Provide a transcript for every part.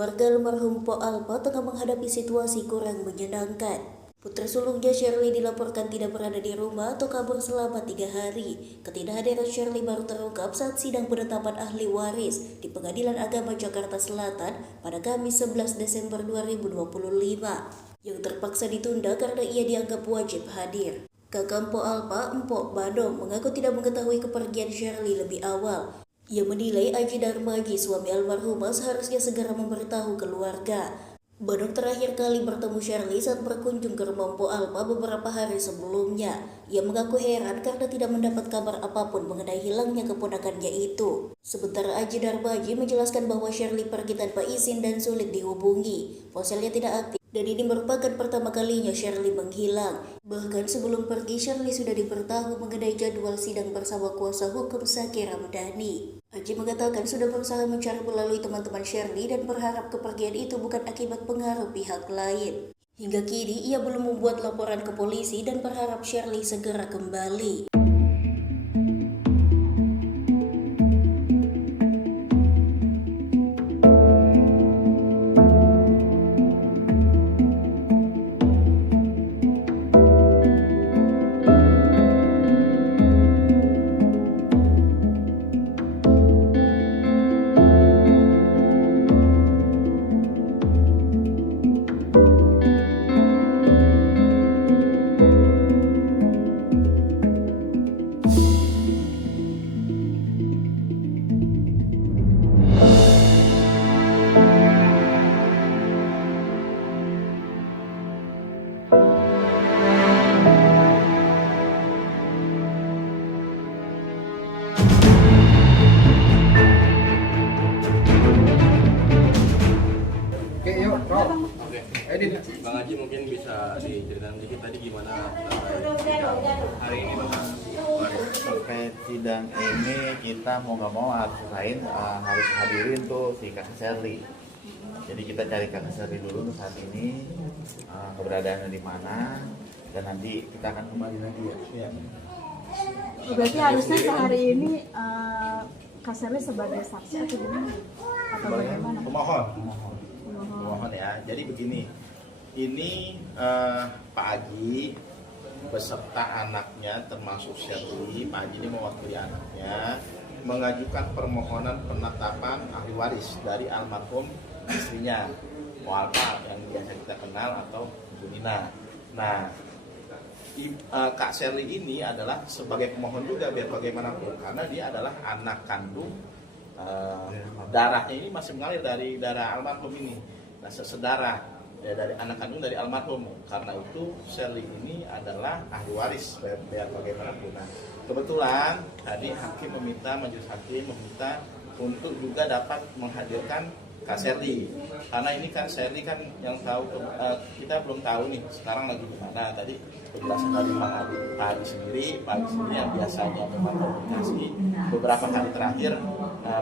Keluarga almarhum Po Alpa tengah menghadapi situasi kurang menyenangkan. Putri sulungnya Shirley dilaporkan tidak berada di rumah atau kabur selama 3 hari. Ketidakhadiran Shirley baru terungkap saat sidang penetapan ahli waris di Pengadilan Agama Jakarta Selatan pada Kamis 11 Desember 2025 yang terpaksa ditunda karena ia dianggap wajib hadir. Kakak Po Alpa, Mpok Badong, mengaku tidak mengetahui kepergian Shirley lebih awal. Ia menilai Aji Darmaji, suami almarhumah, seharusnya segera memberitahu keluarga. Badong terakhir kali bertemu Shirley saat berkunjung ke rumah Po Alpa beberapa hari sebelumnya. Ia mengaku heran karena tidak mendapat kabar apapun mengenai hilangnya keponakannya itu. Sementara Aji Darmaji menjelaskan bahwa Shirley pergi tanpa izin dan sulit dihubungi. Ponselnya tidak aktif. Dan ini merupakan pertama kalinya Shirley menghilang. Bahkan sebelum pergi, Shirley sudah diberitahu mengenai jadwal sidang bersama kuasa hukum Zaki Ramdhani. Aji mengatakan sudah berusaha mencari melalui teman-teman Shirley dan berharap kepergian itu bukan akibat pengaruh pihak lain. Hingga kini ia belum membuat laporan ke polisi dan berharap Shirley segera kembali. Oke, yuk, bro. Oke, Bang Haji mungkin bisa diceritakan sedikit tadi gimana hari ini Bang Terkait sidang ini kita mau nggak mau harus hadirin tuh si Kakak Shirley. Jadi kita cari Kakak Shirley dulu tuh saat ini keberadaannya di mana dan nanti kita akan kembali lagi ya. Berarti harusnya sehari ini Kak Shirley sebagai saksi atau gimana? Atau bagaimana? Pemohon ya. Jadi begini, ini Pak Haji beserta anaknya termasuk Shirley. Pak Haji ini mewakili anaknya mengajukan permohonan penetapan ahli waris dari almarhum istrinya Po Alpa yang biasa kita kenal atau Bu Nina. Nah, Kak Shirley ini adalah sebagai pemohon juga biar bagaimanapun karena dia adalah anak kandung, darahnya ini masih mengalir dari darah almarhum ini. Nah, sedarah ya, dari anak kandung dari almarhum. Karena itu Shirley ini adalah ahli waris biar bagaimanapun. Nah, kebetulan tadi majelis hakim meminta untuk juga dapat menghadirkan Kak Shirley. Karena ini kan Shirley kan yang tahu, kita belum tahu nih sekarang lagi di mana. Tadi penjelasan dari Pak Haji sendiri yang biasanya memang komunikasi beberapa hari terakhir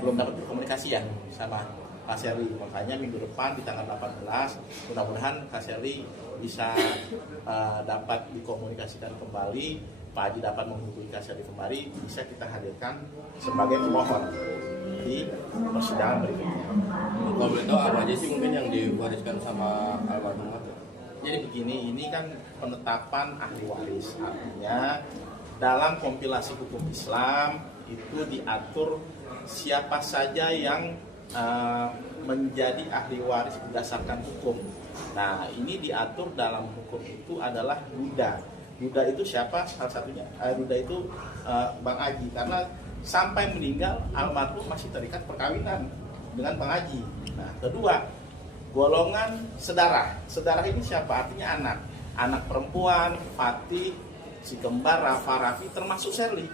belum dapat berkomunikasi ya sama Kak Shirley. Makanya minggu depan di tanggal 18 mudah-mudahan Kak Shirley bisa dapat dikomunikasikan kembali, Pak Haji dapat menghubungi Kak Shirley kembali, bisa kita hadirkan sebagai pemohon di persidangan berikutnya. Kalau boleh tahu apa aja sih mungkin yang diwariskan sama almarhum? Jadi begini, ini kan penetapan ahli waris, artinya dalam kompilasi hukum Islam itu diatur siapa saja yang menjadi ahli waris berdasarkan hukum. Nah, ini diatur dalam hukum itu adalah duda. Duda itu siapa? Salah satunya duda itu Bang Haji, karena sampai meninggal almarhum masih terikat perkawinan dengan Bang Haji. Nah, kedua, golongan sedarah. Sedarah ini siapa? Artinya anak. Anak perempuan, Fatih, si kembar, Raffi, termasuk Shirley.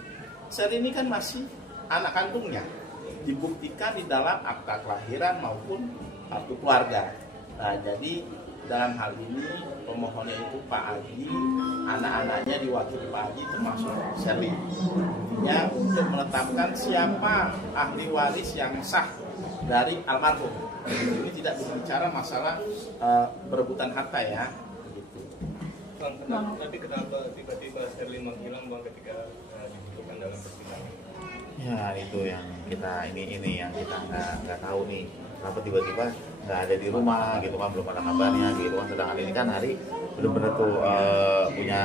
Shirley ini kan masih anak kandungnya. Dibuktikan di dalam akta kelahiran maupun kartu keluarga. Nah, jadi dalam hal ini pemohonnya itu Pak Haji, anak-anaknya diwakili Pak Haji termasuk Shirley. Intinya untuk menetapkan siapa ahli waris yang sah dari almarhum. Ini tidak berbicara masalah berebutan harta ya. Begitu. Tapi kenapa tiba-tiba Shirley menghilang Bang ketika dibutuhkan dalam persidangan? Ya itu yang kita ini yang kita nggak tahu nih kenapa tiba-tiba nggak ada di rumah gitu kan, belum ada kabarnya gitu kan. Sedangkan ini kan hari benar-benar tuh punya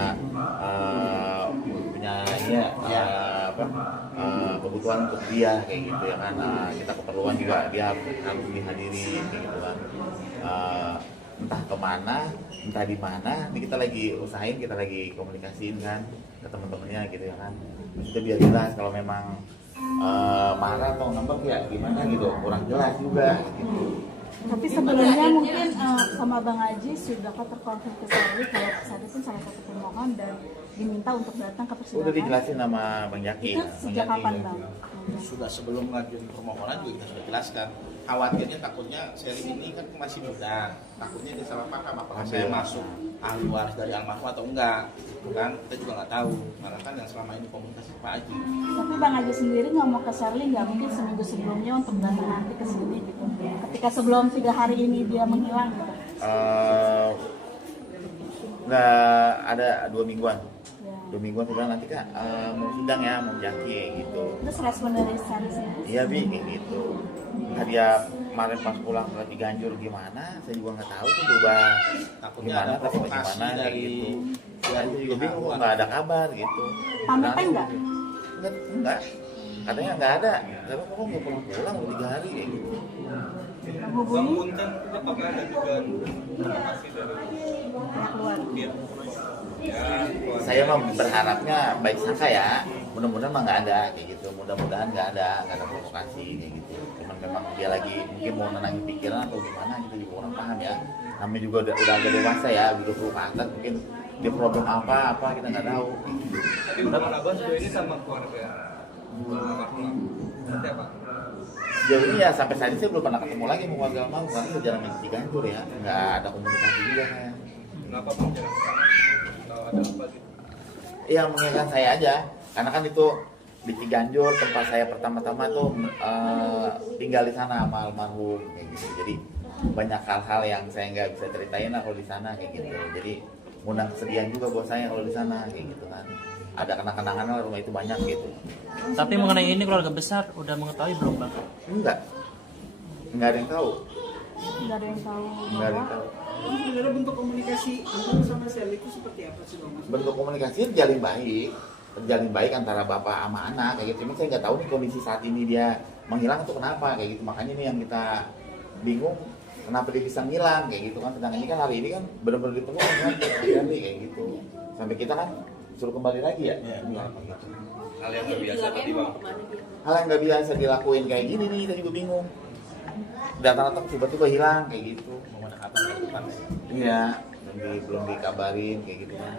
ini ya, kebutuhan untuk dia kayak gitu ya kan. Kita keperluan juga dia harus dihadiri kayak gitu kan. Entah kemana, entah di mana, ini kita lagi usahain, kita lagi komunikasiin kan ke teman-temannya gitu ya kan. Kita biar jelas kalau memang marah atau ngambek ya gimana gitu, kurang jelas juga gitu. Tapi sebelumnya mungkin sama Bang Haji sudahkah terkonfirmasi ke Sherly kalau Sherly pun salah satu pemohon dan diminta untuk datang ke persidangan? Udah dijelasin sama Bang Jaki. Itu sejak kapan Bang? Sudah sebelum ngajuin permohonan juga kita sudah jelaskan. Khawatirnya takutnya Sherly ini kan masih muda, takutnya dia salah paham apakah saya masuk ahli waris dari almarhum atau enggak, kan kita juga nggak tahu. Karena kan yang selama ini komunikasi Pak Haji. Tapi Bang Haji sendiri ngomong ke Sherly nggak mungkin seminggu sebelumnya untuk datang nanti ke sini gitu. Ketika sebelum 3 hari ini dia menghilang gitu. Nggak ada 2 mingguan. Ya. 2 mingguan sudah nanti Kak mau sidang ya, mau Jaki gitu. Terus respon dari Sherly sendiri? Iya Bi, kayak gitu. Nah, dia kemarin pas pulang ke Ciganjur gimana, saya juga nggak tahu tuh berubah Takutnya gimana, ada tapi provokasi gimana kayak dari gitu. Saya juga bingung, nggak ada kabar gitu. Pamitnya enggak? Enggak. Katanya nggak ada. Tapi kok mau pulang udah 3 hari kayak gitu. Menghubungi apakah ada juga provokasi dari pihak luar. Saya mah berharapnya baik sangka ya. Mudah-mudahan mah nggak ada kayak gitu. Mudah-mudahan nggak ada provokasi kayak gitu. Cuman memang dia lagi mungkin mau nenangin pikiran atau gimana, kita juga kurang paham ya. Namanya juga udah agak dewasa ya, udah ke atas, mungkin dia problem apa kita nggak tahu. Tapi hubungan abang sejauh ini sama keluarga almarhum seperti apa? Sejauh ini ya sampai saat ini saya belum pernah ketemu lagi sama keluarga almarhum karena udah jarang main Ciganjur ya, nggak ada komunikasi juga saya. Kenapa bang jarang kesana? Atau ada apa gitu? Iya mengingatkan saya aja, karena kan itu di Ciganjur tempat saya pertama-tama tuh tinggal di sana sama almarhum kayak gitu. Jadi banyak hal-hal yang saya nggak bisa ceritain lah kalau di sana kayak gitu. Jadi ngundang kesedihan juga buat saya kalau di sana kayak gitu kan. Ada kenang-kenangan lah rumah itu banyak gitu. Tapi mengenai ini keluarga besar udah mengetahui belum Bang? Enggak ada yang tahu. Nggak ada yang tahu. Enggak ada yang tahu. Sebenarnya bentuk komunikasi Abang sama Sherly itu seperti apa sih Bang? Bentuk komunikasi terjalin baik antara bapak sama anak kayak gitu. Cuma saya nggak tahu nih kondisi saat ini dia menghilang itu kenapa kayak gitu. Makanya ini yang kita bingung, kenapa dia bisa ngilang kayak gitu kan. Sedangkan ini kan hari ini kan benar-benar ditemukan kan kayak gitu. Sampai kita kan suruh kembali lagi ya. Gitu. Hal yang nggak biasa tadi bang. Hal yang nggak biasa dilakuin kayak gini nih, kita juga bingung. Datang-datang tiba-tiba hilang kayak gitu. Mau ada kabar ke depan ya. Iya, belum dikabarin kayak gitu kan.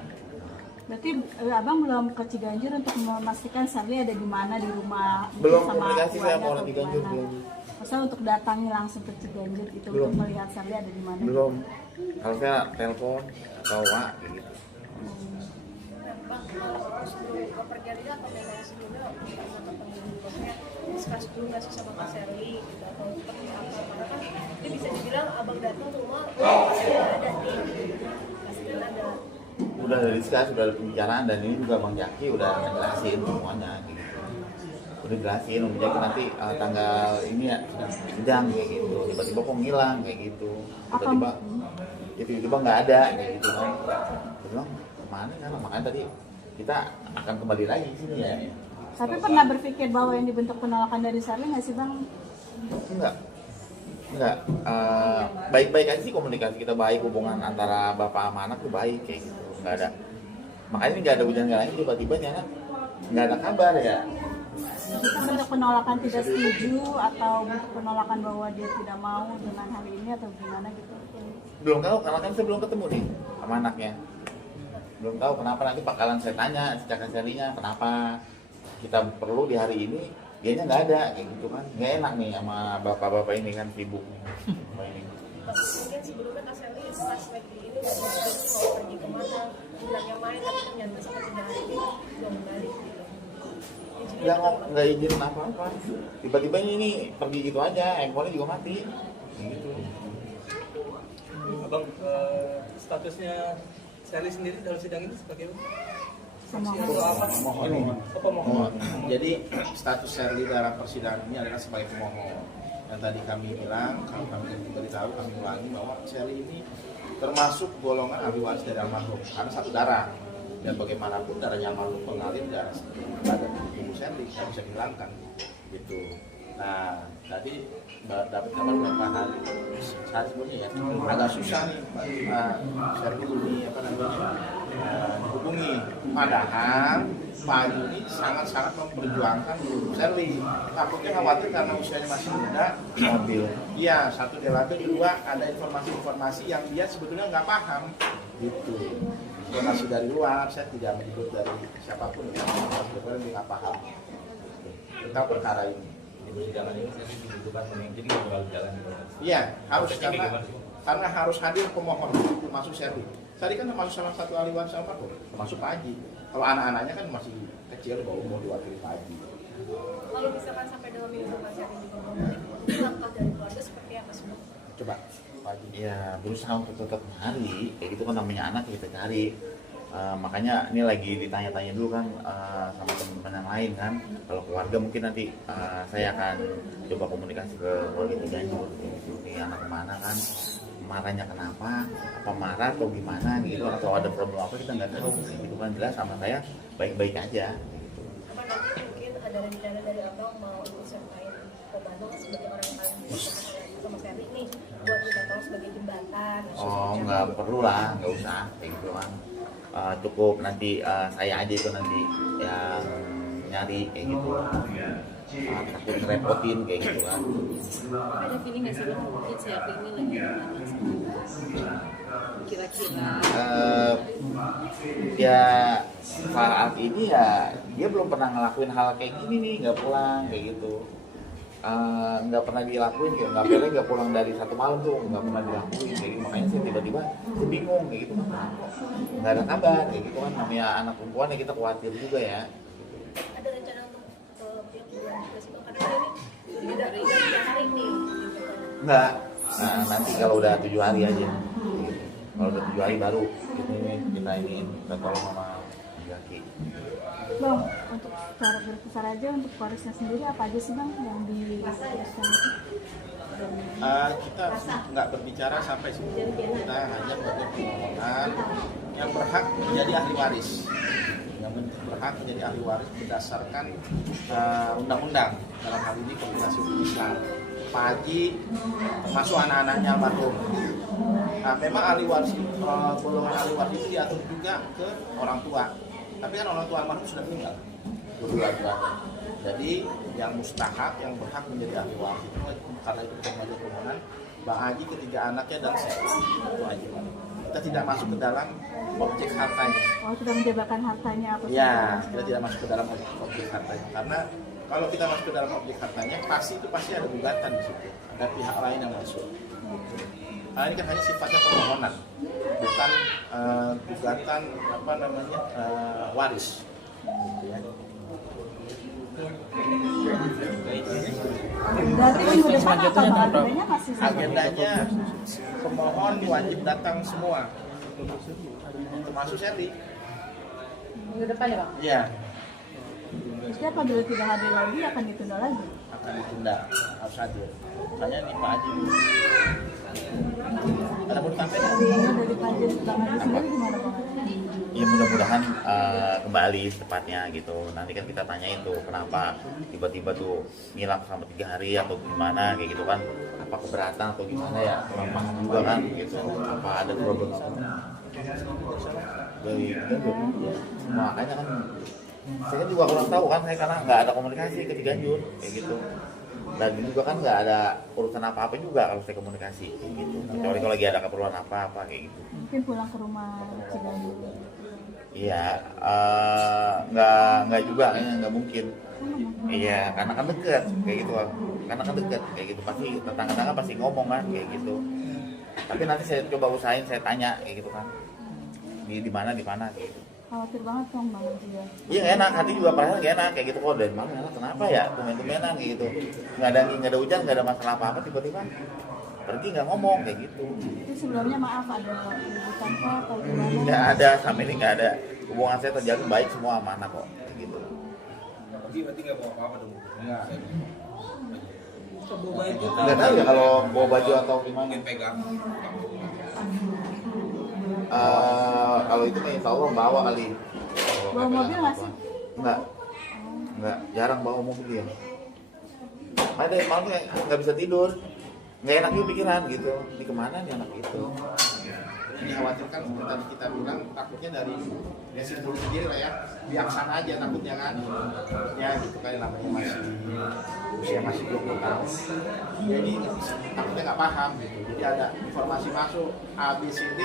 Berarti Abang belum ke Ciganjur untuk memastikan Sherly ada di mana di rumah Belum sama komunikasi saya keluarga sama orang atau Ciganjur gimana? belum. Maksudnya untuk datangi langsung ke Ciganjur itu Belum. untuk melihat Sherly ada di mana? Belum. Kalau saya telepon atau WA kayak gitu. Sebelum kepergian ini atau memang sebelumnya kita ketemu maksudnya discuss dulu nggak sih sama Kak Sherly gitu atau seperti apa, karena kan itu bisa dibilang abang datang ke rumah pasti ada nih, pasti kan ada. Udah ada diskus, udah ada pembicaraan dan ini juga Bang Jaki udah ngejelasin semuanya gitu. Udah jelasin Bang Jaki nanti tanggal ini ya sidang kayak gitu. Tiba-tiba kok ngilang kayak gitu. Tiba-tiba nggak ada kayak gitu kan. Saya bilang kemana kan? Makanya tadi kita akan kembali lagi ke sini ya. Tapi pernah berpikir bahwa yang dibentuk penolakan dari Sherly nggak sih Bang? Enggak. Baik-baik aja sih komunikasi kita, baik, hubungan antara bapak sama anak tuh baik kayak gitu. Nggak ada. Makanya ini nggak ada hujan nggak lain, tiba-tiba kan nggak ada kabar ya. Itu bentuk penolakan tidak setuju atau bentuk penolakan bahwa dia tidak mau dengan hal ini atau gimana gitu? Belum tahu karena kan saya belum ketemu nih sama anaknya. Belum tahu kenapa, nanti bakalan saya tanya secara Sherly-nya kenapa kita perlu di hari ini dianya nggak ada kayak gitu kan. Nggak enak nih sama bapak-bapak ini kan sibuk nih. Mungkin sebelumnya Kak Sherly pas lagi ini nggak bisa mau pergi kemana, bilangnya main tapi ternyata sampai 3 hari ini belum balik gitu. Ya nggak izin apa-apa. Tiba-tiba ini pergi gitu aja, handphone juga mati. Kayak gitu. Abang statusnya Sherly sendiri dalam sidang ini sebagai Sama saksi atau apa? Mohon. Apa mohon? Jadi status Sherly dalam persidangan ini adalah sebagai pemohon. yang tadi kami bilang, kalau kami beritahu, kami ulangi bahwa Sherly ini termasuk golongan ahli waris dari almarhum karena satu darah, dan bagaimanapun darahnya almarhum mengalir darah pada tubuh Sherly, tidak bisa dihilangkan gitu. Nah, tadi dapat kabar beberapa hari saat sebelumnya ya, agak susah nih Sherly ini dihubungi. Padahal Pak ini sangat-sangat memperjuangkan Sherly. Takutnya khawatir karena usianya masih muda, mobil. iya, satu dia labil, kedua ada informasi-informasi yang dia sebetulnya nggak paham gitu. Informasi dari luar, saya tidak menyebut dari siapapun ya, sebetulnya dia nggak paham tentang perkara ini. Persidangan ini saya dibutuhkan pemimpin yang bakal jalan. Iya, harus karena harus hadir pemohon termasuk Sherly. Tadi kan termasuk salah satu ahli waris almarhum, termasuk Pak Haji. Kalau anak-anaknya kan masih kecil, baru mau diwakili Pak Haji. Kalau misalkan sampai dalam minggu Mas Sherly juga belum balik, langkah dari keluarga seperti apa sih? Coba Pak Haji. Ya berusaha untuk tetap mencari, kayak gitu kan, namanya anak kita cari. Makanya ini lagi ditanya-tanya dulu kan sama teman-teman yang lain kan. Kalau keluarga mungkin nanti saya akan coba komunikasi ke keluarga Ciganjur gitu. Ini anak kemana kan, marahnya kenapa, apa marah atau gimana gitu, atau ada problem apa kita nggak tahu gitu kan. Jelas sama saya baik-baik aja gitu. Apa nanti mungkin ada rencana dari abang mau ikut sertain Abang sebagai orang yang paling dekat sama Sherly nih, buat kita tahu sebagai jembatan? Oh nggak perlu lah, nggak usah kayak gitu kan. Cukup nanti saya aja itu nanti yang nyari kayak gitu, takut ngerepotin kayak gitu kan. Ada feeling nggak sih mungkin Sherly ini lagi kira-kira? Ya saat ini ya dia belum pernah ngelakuin hal kayak gini nih, nggak pulang kayak gitu. Nggak pernah dilakuin gitu, nggak pulang dari satu malam tuh, nggak pernah dilakuin kayak gitu. Makanya saya tiba-tiba bingung kayak gitu, nggak ada kabar kayak gitu kan. Namanya anak perempuan ya kita khawatir juga ya. Ada rencana untuk pihak keluarga juga sih, karena ini udah 3 hari nih gitu kan. Enggak, nanti kalau udah 7 hari aja gitu. Kalau udah 7 hari baru kita minta tolong sama Jaki. Bang, untuk cara berpisah aja untuk warisnya sendiri apa aja sih Bang yang diputuskan itu? Kita nggak berbicara sampai situ, kita hanya membuat permohonan yang berhak menjadi ahli waris, yang berhak menjadi ahli waris berdasarkan undang-undang, dalam hal ini Koordinasi Hukum Islam. Pak Haji termasuk anak-anaknya almarhum. Nah, memang ahli waris, golongan ahli waris itu diatur juga ke orang tua, tapi kan orang tua almarhum sudah meninggal kedua-duanya. Jadi yang mustahak, yang berhak menjadi ahli waris itu, karena itu kita mengajukan permohonan Bang Haji, ketiga anaknya dan saya. Itu aja. Kita tidak masuk ke dalam objek hartanya. Oh, sudah menjabarkan hartanya apa? Ya, kita tidak masuk ke dalam objek hartanya. Karena kalau kita masuk ke dalam objek hartanya, pasti ada gugatan di situ. Ada pihak lain yang masuk. Nah, ini kan hanya sifatnya permohonan, bukan gugatan waris. Gitu ya. Berarti minggu depan apa Bang? Agendanya masih sama? Agendanya pemohon wajib datang semua, termasuk Sherly. Minggu depan ya Bang? Iya, Jadi apabila tidak hadir lagi akan ditunda lagi? akan ditunda, harus hadir. Makanya ini Pak Haji. Ada mau disampaikan? Dari Pak Haji Bang Haji sendiri gimana Bang? Ya mudah-mudahan kembali secepatnya gitu. Nanti kan kita tanyain tuh kenapa tiba-tiba tuh ngilang sama 3 hari atau gimana kayak gitu kan. Apa keberatan atau gimana ya, kurang paham juga kan gitu. Apa ada problem apa. Makanya kan saya kan juga kurang tahu kan, saya karena nggak ada komunikasi ke Ciganjur kayak gitu. Dan juga kan nggak ada urusan apa-apa juga kalau saya komunikasi kayak gitu. Kecuali kalau lagi ada keperluan apa-apa kayak gitu. Mungkin pulang ke rumah Ciganjur. Iya, nggak juga, nggak mungkin. Iya, karena kan deket kayak gitu, karena kan deket kayak gitu, pasti tetangga-tetangga pasti ngomong kan kayak gitu. Tapi nanti saya coba usahain, saya tanya kayak gitu kan, di mana kayak gitu. Khawatir banget dong Bang Haji ya. Iya enak, hati juga perasaan gak enak kayak gitu. Kok dari mana, kenapa ya tumen-tumenan kayak gitu, nggak ada hujan, nggak ada masalah apa-apa, tiba-tiba pergi nggak ngomong kayak gitu. Itu sebelumnya maaf ada ributan kok atau gimana? Nggak ada, sampai ini nggak ada. Hubungan saya terjaga baik semua sama anak kok kayak gitu. Berarti nggak bawa apa-apa dong? Enggak. Nggak tahu ya kalau bawa baju atau gimana. Kalau itu nih insya Allah bawa kali. Bawa mobil nggak sih? Enggak, jarang bawa mobil ya. Ada yang malam nggak bisa tidur, nggak enak juga pikiran gitu. Ini kemana nih anak itu? Ini dikhawatirkan tadi kita bilang takutnya dari simpul sendiri lah ya, biaksana aja takutnya kan, ya gitu kan, namanya masih usia masih 20 tahun, jadi takutnya nggak paham gitu, jadi ada informasi masuk A B C D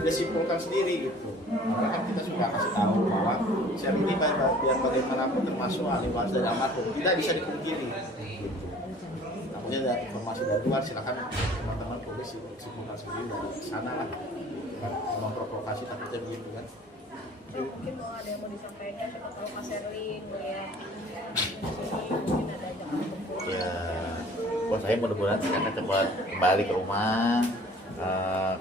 dia simpulkan sendiri gitu. Maka kan kita sudah kasih tahu bahwa sel ini biar bagaimanapun termasuk ahli waris dari almarhum, tidak bisa dipungkiri gitu. Takutnya ada informasi dari luar, silakan teman-teman polisi simpulkan sendiri dari sana lah, kan memprovokasi takutnya begitu kan. Mungkin mau ada yang mau disampaikan, siapa tahu Mas Erwin melihat mungkin ada ajakan kumpul. Ya, buat saya mudah-mudahan kita cepat kembali ke rumah.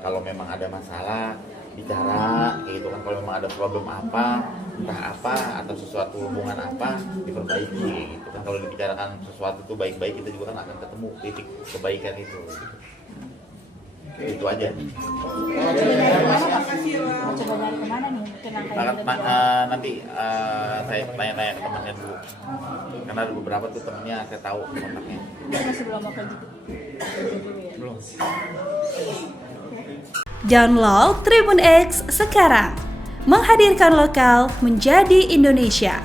Kalau memang ada masalah bicara kayak gitu kan, kalau memang ada problem apa, entah apa atau sesuatu hubungan apa diperbaiki kayak gitu kan. Kalau dibicarakan sesuatu itu baik-baik, kita juga kan akan ketemu titik kebaikan itu gitu. Itu aja. Mau coba nyari kemana nih? Mungkin Nanti saya tanya-tanya ke temannya dulu, karena ada beberapa tuh temennya saya tahu kontaknya. masih belum mau kerja dulu ya? Belum. Download Tribun X sekarang, menghadirkan lokal menjadi Indonesia.